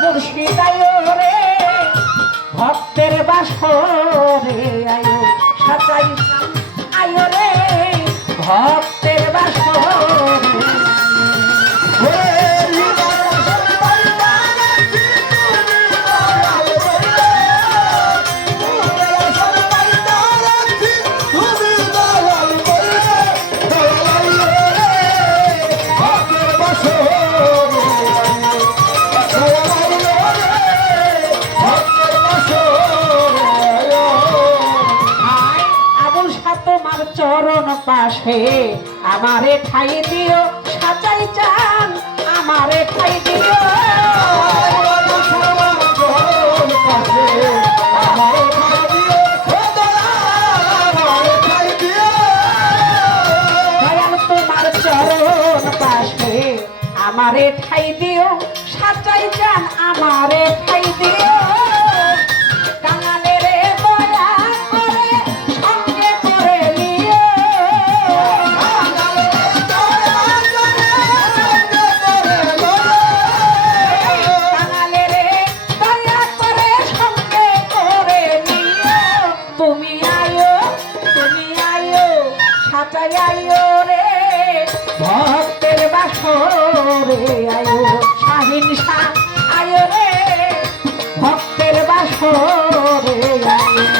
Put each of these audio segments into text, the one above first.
মুর্শিদ আয়ো রে ভক্তের বাসরে আয়ো সাজাই আয়ো রে ভক্তের বাসরে চরণ পাশে আমারে ঠাই দিও সাজাই চান আমারে ঠাই দিও দয়াল তোমার চরণ পাশে আমারে ঠাই দিও সাজাই চান আমারে ঠাই দিও ভক্তের বাসরে আয়ো শাহিন শাহ আয়ো রে ভক্তের বাসরে আয়ো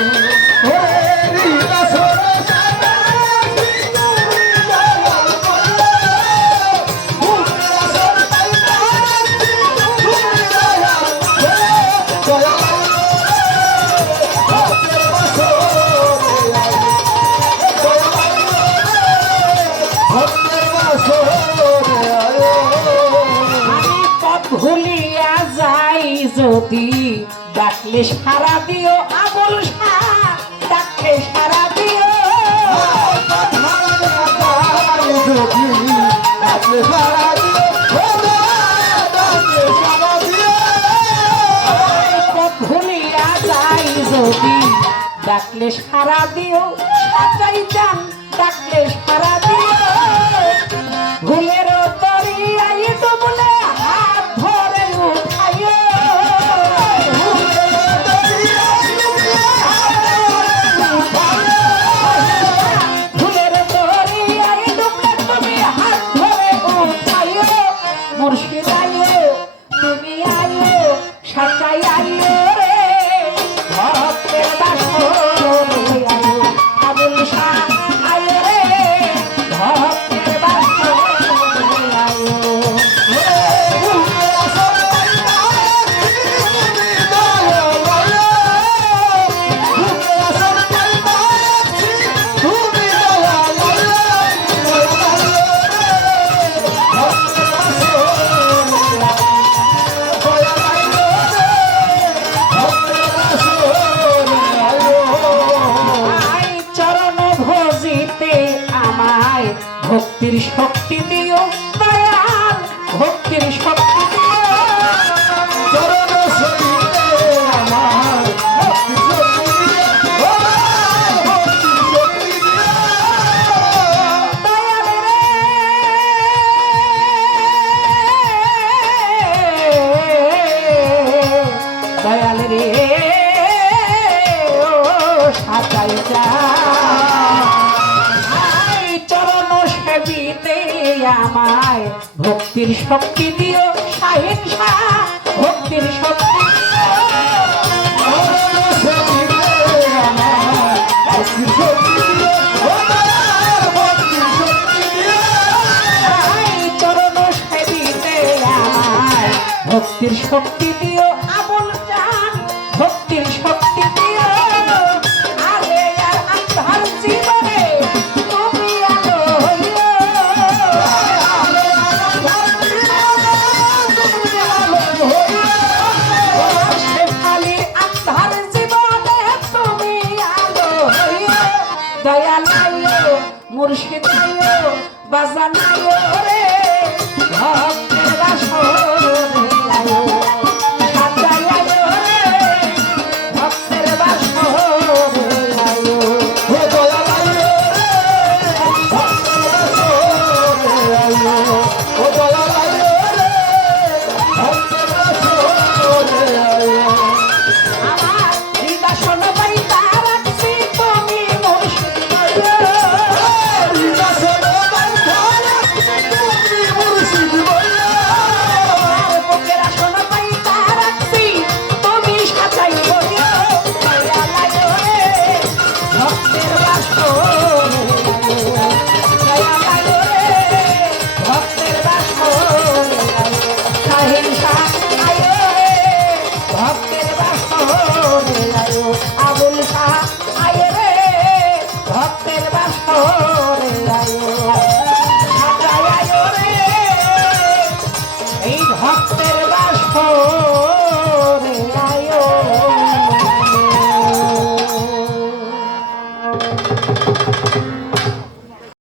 ভুলিয়া যাই যদি ডাকলে সারা দিও আবুল শাহ ডাকলে সারা দিও ভুলিয়া যাই যদি ডাকলে সারা দিও সাজাই যান ডাকলে সারা দিও ভুলের দরিয়ায় ডুবলে হাত ধরে উঠাইও ভুলের দরিয়ায় ডুবলে তুমি হাত ধরে উঠাইও মুর্শিদ আইও তুমি আইও সাজাই আইও রে ভক্তের বাসরে আইও আবুল শাহ আইও রে ভক্তের বাসরে আইও ভক্তির শক্তি দিও দয়াল ভক্তির শক্তি দিও চরণ সইতে আমার ভক্তির শক্তি দিও ভক্তির শক্তি দিও দয়াল রে দয়াল রে ও সাজাই যা আমায় ভক্তির শক্তি দিও শাহিন শাহ ভক্তির শক্তি চরণ সেবিতে আমায় ভক্তির শক্তি দিও আবুল জান ভক্তির শক্তি দিও আগে আর আন্ধার জীবনে তুমি আলো হইও দয়াল আইও মুর্শিদ আইও বাজান আইও রে